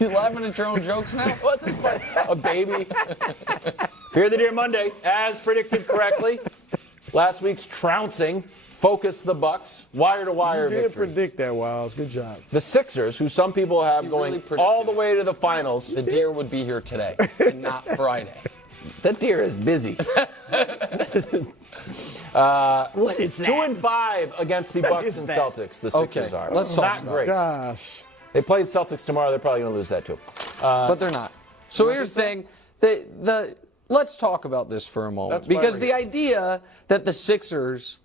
You laughing at your own jokes now? What's it funny? A baby. Fear the Deer Monday, as predicted correctly. Last week's trouncing focused the Bucks. Wire-to-wire victory. You did predict that, Wiles. Good job. The Sixers, who some people have going really all the way to the finals. The Deer would be here today, and not Friday. That Deer is busy. What is that? 2-5 against the Bucks and Celtics. The Sixers are. Let's talk not about great. Gosh. They played Celtics tomorrow. They're probably going to lose that too. But they're not. So here's the thing. Let's talk about this for a moment. That's why Because we're the here. idea that the Sixers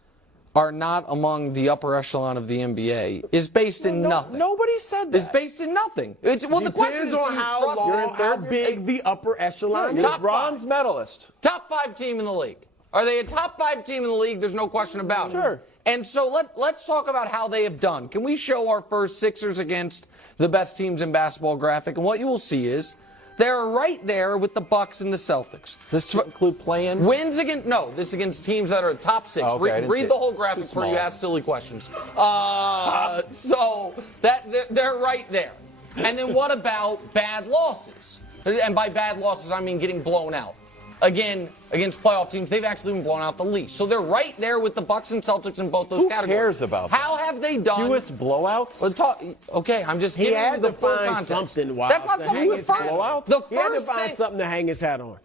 are not among the upper echelon of the NBA is based in nothing. Nobody said that. It's based in nothing. The question Depends is, on do you how trust- long, how big the upper echelon is. You're a Top bronze five. medalist. Top 5 team in the league. Are they a top 5 team in the league? There's no question about it. Sure. And so let's talk about how they have done. Can we show our first Sixers against the best teams in basketball graphic? And what you will see is they're right there with the Bucks and the Celtics. Does this include playing? Wins against this is against teams that are top 6. Oh, okay, I didn't see read it. the whole graphic Too before you small. ask silly questions. So they're right there. And then what about bad losses? And by bad losses, I mean getting blown out. Again, against playoff teams, they've actually been blown out the least. So they're right there with the Bucks and Celtics in both those Who categories. cares about that? How have they done? Fewest blowouts? Okay, I'm just He giving had you the to full find context. something, Wiles, That's not to something hang with his first. hat on. The He had to first find thing. something to hang his hat on.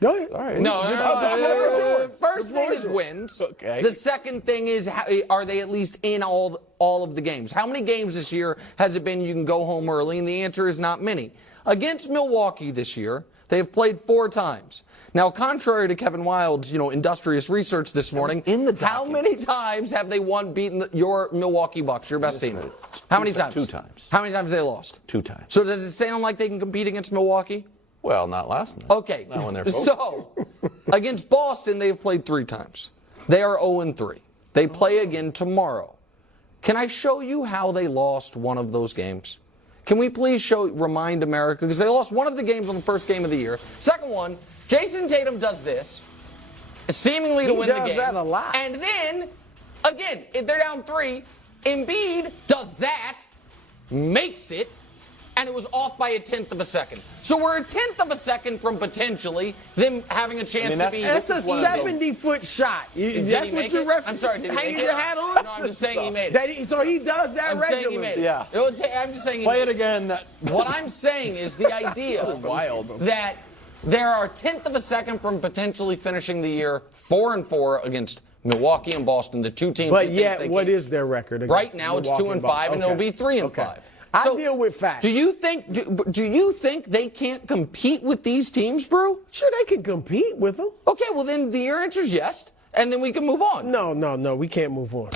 Go ahead. All right. No. First thing is wins. Okay. The second thing is, are they at least in all of the games? How many games this year has it been you can go home early? And the answer is not many. Against Milwaukee this year, they have played 4 times. Now, contrary to Kevin Wild's, industrious research this morning, in the how many times have they beaten your Milwaukee Bucks, your best team? How many times? 2 times. How many times have they lost? 2 times. So does it sound like they can compete against Milwaukee? Well, not last night. Okay. Not when they're focused. So, against Boston, they've played 3 times. They are 0-3. They play again tomorrow. Can I show you how they lost one of those games? Can we please remind America? Because they lost one of the games on the first game of the year. Second one, Jason Tatum does this, seemingly to win the game. He does that a lot. And then, again, if they're down 3, Embiid does that, makes it, and it was off by 1/10 of a second. So we're 1/10 of a second from potentially them having a chance to be. That's a this is one of those. 70-foot shot. Did That's he what make you're it? referencing. I'm sorry, did he Hanging make your it? hat on? No, I'm just saying he made it. So he does that I'm saying he regularly. made it. Yeah. I'm just saying he Play made it again. What I'm saying is the idea that there are 1/10 of a second from potentially finishing the year 4-4 against Milwaukee and Boston, the 2 teams. But that yet, they what can- is their record? Right now, it's 2-5, and it'll be 3-5. I So, deal with facts. Do you think they can't compete with these teams, Brew? Sure, they can compete with them. Okay, well then your answer is yes, and then we can move on. No, we can't move on.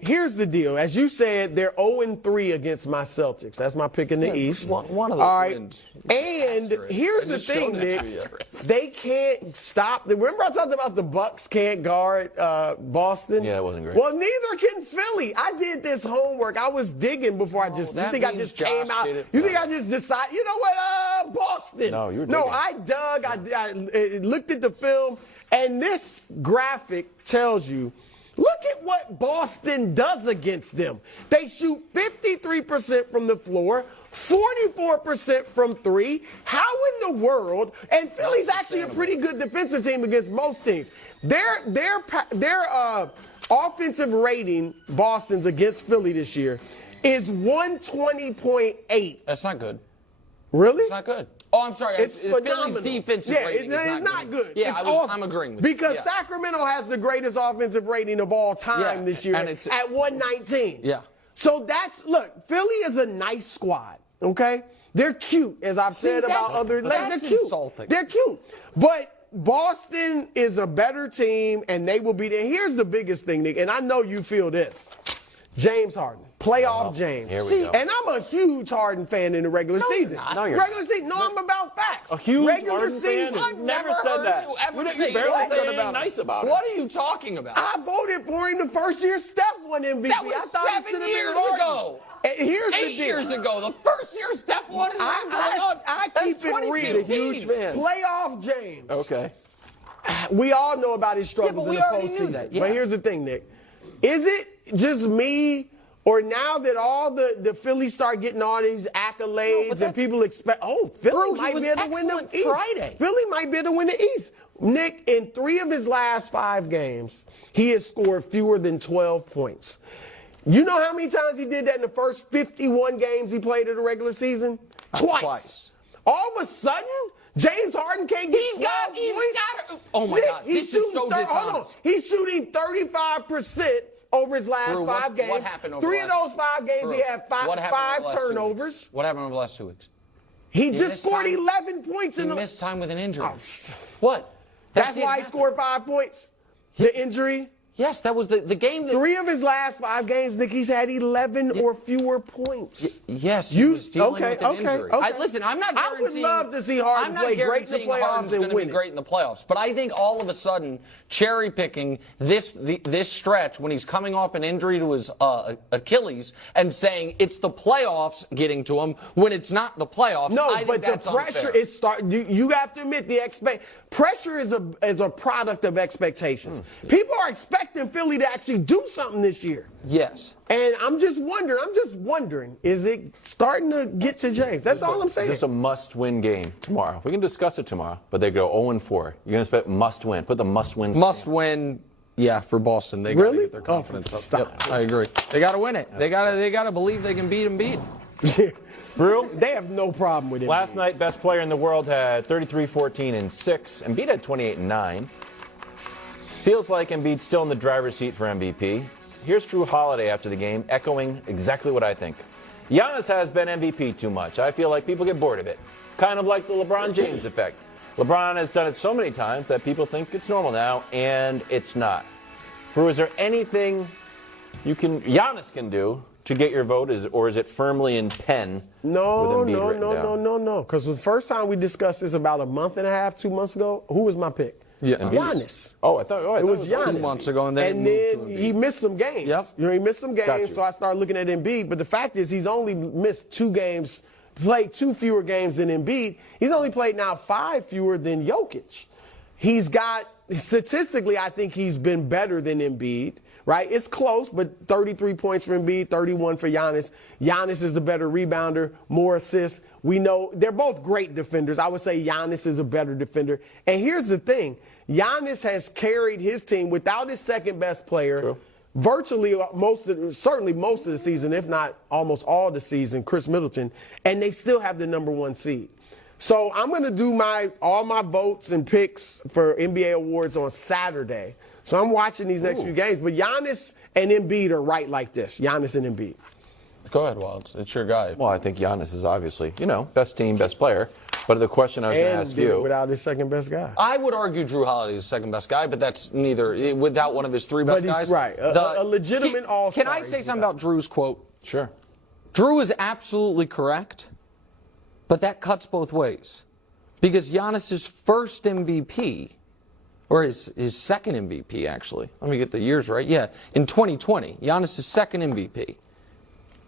Here's the deal. As you said, they're 0-3 against my Celtics. That's my pick in the East. One of those All right. wins. And here's the thing, Nick. They can't stop. Remember I talked about the Bucks can't guard Boston? Yeah, that wasn't great. Well, neither can Philly. I did this homework. I was digging before I just. You that think I means just came Josh out? did it You for think I just decided? You know what? Boston. No, you were No, digging. I dug. I looked at the film, and this graphic tells you. Look at what Boston does against them. They shoot 53% from the floor, 44% from 3. How in the world? And Philly's actually a pretty good defensive team against most teams. Their offensive rating, Boston's against Philly this year, is 120.8. That's not good. Really? It's not good. Oh, I'm sorry. It's Philly's phenomenal. defensive Yeah, rating it's not good. Yeah, It's awesome. I'm agreeing with you. Because Yeah. Sacramento has the greatest offensive rating of all time Yeah, this year and it's- at 119. Yeah. So look, Philly is a nice squad, okay? They're cute, as I've said about other. They're cute. insulting. They're cute. But Boston is a better team, and they will be there. Here's the biggest thing, Nick, and I know you feel this. James Harden. Playoff James. Here we go. And I'm a huge Harden fan in the regular season. not. No, you're not. Regular season. No, I'm about facts. A huge regular Harden fan? season. I've never said heard that. you ever You say barely anything say anything about nice about it. What are you talking about? I voted for him the first year Steph won MVP. That was I thought he 7 should have been years Harden. ago. And here's the 8 deal. years ago, the first year Steph won his I keep it real. He's a huge fan. Playoff James. Okay. We all know about his struggles but in we the already knew postseason. that, yeah. But here's the thing, Nick. Is it just me, Or now that all the Phillies start getting all these accolades and people expect, Philly might be able to win the East. Friday. Philly might be able to win the East. Nick, in 3 of his last 5 games, he has scored fewer than 12 points. You know how many times he did that in the first 51 games he played in the regular season? Twice. All of a sudden, James Harden can't get 12 points? Oh, my God. This is so dishonest. Hold on. He's shooting 35% over his last 5 games. What happened over 3 of those 5 games, he had five turnovers. What happened over the last 2 weeks? He just scored 11 points He in the missed time with an injury. What? That's why he scored 5 points. The injury. Yes, that was the game that... 3 of his last 5 games, Nick, he's had 11 or fewer points. Yes, he was dealing with an injury. Okay. Listen, I'm not guaranteeing... I would love to see Harden play great in the playoffs and win be great in the playoffs, but I think all of a sudden, cherry picking this stretch when he's coming off an injury to his Achilles and saying it's the playoffs getting to him when it's not the playoffs. No, I but think the pressure is starting. You have to admit pressure is a product of expectations. People are expecting Philly to actually do something this year. Yes. And I'm just wondering, is it starting to get to James? That's all I'm saying. Is this a must-win game tomorrow? We can discuss it tomorrow, but they go 0-4. You're going to expect must-win. Put the must-win. Must-win, yeah, for Boston. They got to get their confidence up. Stop. Yep, I agree. They got to win it. They got to believe they can beat Embiid. Brew? They have no problem with it. Last night, best player in the world had 33, 14, and 6. Embiid had 28 and 9. Feels like Embiid's still in the driver's seat for MVP. Here's Drew Holiday after the game, echoing exactly what I think. Giannis has been MVP too much. I feel like people get bored of it. It's kind of like the LeBron James effect. LeBron has done it so many times that people think it's normal now, and it's not. Brew, is there anything Giannis can do to get your vote, or is it firmly in pen? No. Because the first time we discussed this about a month and a half, 2 months ago, who was my pick? Yeah. Giannis. I thought it was Giannis 2 months ago, and then he missed some games. Yep. He missed some games, Gotcha. so I started looking at Embiid. But the fact is, he's only missed 2 games, played 2 fewer games than Embiid. He's only played now 5 fewer than Jokic. He's got, statistically, I think he's been better than Embiid. Right? It's close, but 33 points for Embiid, 31 for Giannis. Giannis is the better rebounder, more assists. We know they're both great defenders. I would say Giannis is a better defender. And here's the thing. Giannis has carried his team without his second best player. True. Virtually certainly most of the season, if not almost all the season, Chris Middleton, and they still have the number 1 seed. So I'm going to do all my votes and picks for NBA awards on Saturday. So I'm watching these next few games, but Giannis and Embiid are right like this. Giannis and Embiid. Go ahead, Wilds. It's your guy. Well, I think Giannis is obviously, best team, best player. But the question I was going to ask you, without his second best guy. I would argue Drew Holiday is the second best guy, but that's neither without one of his 3 best But he's guys. right. A legitimate all-star. Can I say something about Drew's quote? Sure. Drew is absolutely correct, but that cuts both ways. Because Giannis's first MVP, or his second MVP, actually. Let me get the years right. Yeah, in 2020, Giannis' second MVP.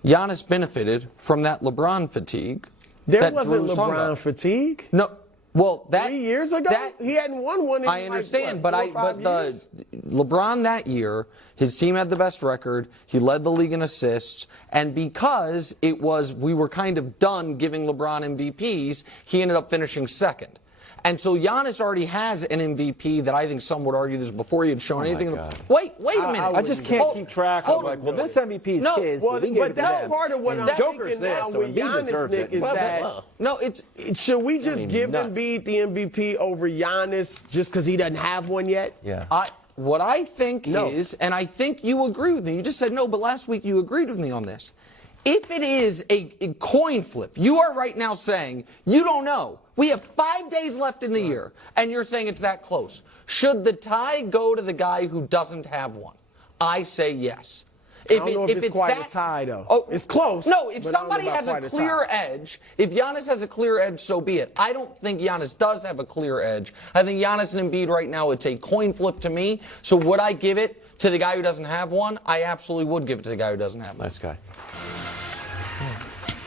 Giannis benefited from that LeBron fatigue. There wasn't LeBron fatigue. No. Well, 3 years ago, he hadn't won one. I understand, but years? LeBron that year, his team had the best record. He led the league in assists, and because we were kind of done giving LeBron MVPs, he ended up finishing second. And so Giannis already has an MVP that I think some would argue this before he had shown anything. Wait a minute. I just can't keep track of this MVP is his. Well, we gave it to that's them. part of what I'm Joker's thinking this, now so with Embiid Giannis, deserves Nick, it. is that No, it's should we just give nuts. Embiid the MVP over Giannis just because he doesn't have one yet? Yeah. what I think is, and I think you agree with me. You just said no, but last week you agreed with me on this. If it is a coin flip, you are right now saying you don't know. We have 5 days left in the year, and you're saying it's that close. Should the tie go to the guy who doesn't have one? I say yes. I don't know if it's quite a tie, though. Oh, it's close. No, if somebody has a clear edge, if Giannis has a clear edge, so be it. I don't think Giannis does have a clear edge. I think Giannis and Embiid right now, it's a coin flip to me. So would I give it to the guy who doesn't have one? I absolutely would give it to the guy who doesn't have one. Nice guy.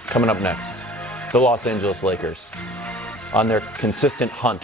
Coming up next, the Los Angeles Lakers on their consistent hunt